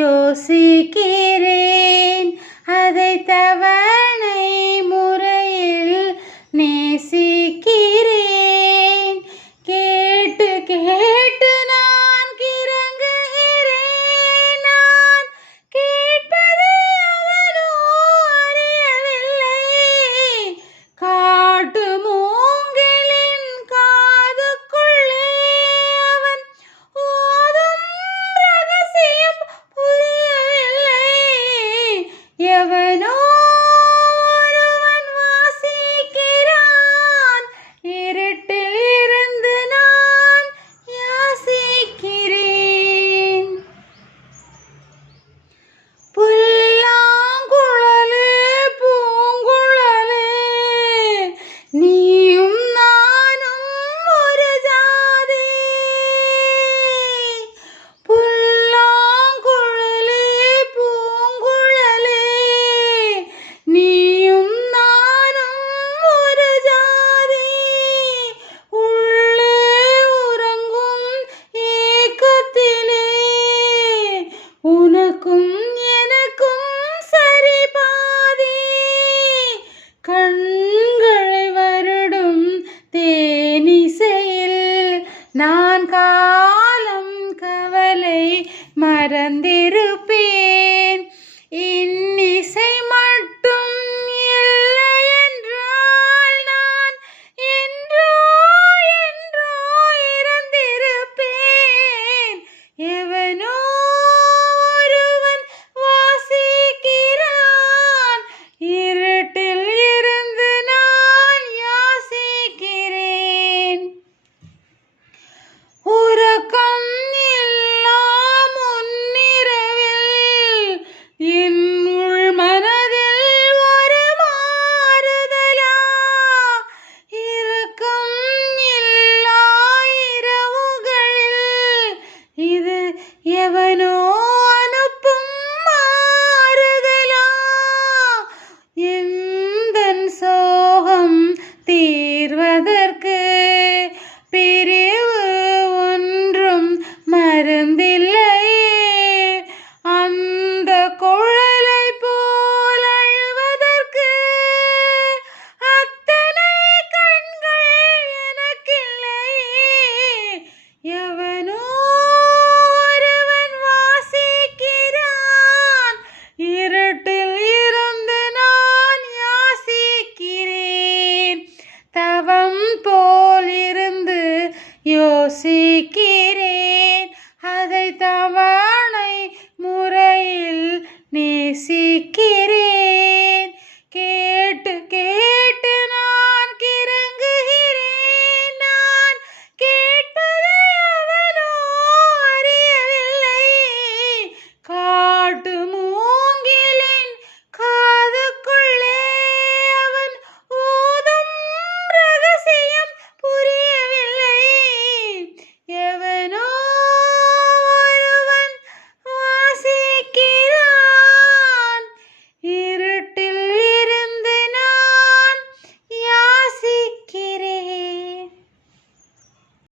யோசிக்கிறேன், அதை தவணை முறையில் நேசிக்கிறேன். கேட்டு கேட்டு நான் கிறங்குகிறேன், நான் கேட்பதை அவனோ அறியவில்லை. காட்டு மூங்கிலின் காதுக்குள்ளே அவன் ஓதும் ரகசியம் புரியவில்லை. எவனோ ஒருவன் வாசிக்கிறான், இருட்டில் இருந்து நான் யாசிக்கிறேன். புல்லாங்குழலே பூங்குழலே, நீயும் நானும் ஒரு ஜாதி. புல்லாங்குழலே பூங்குழலே, நீயும் நானும் ஒரு ஜாதி. உள்ளே உறங்கும் ஏக்கத்திலே உனக்கும் எனக்கும் சரி பாதி. கண்களை வருடும் தேனிசையில் நான் காலம் கவலை மறந்திருப்பேன். இன்னிசை மட்டும் இல்லை என்றால் நான் என்றோ என்றோ இறந்திருப்பேன். எவனோ ஒருவன் வாசிக்கிறான், இருட்டில் இருந்து நான் யாசிக்கிறேன். உறக்கம் எல்லாம் முன்னிரவில் என் உள் மனதில் ஒரு மாறுதலா. இரக்கம் இல்லா இரவுகளில் இது எவனோ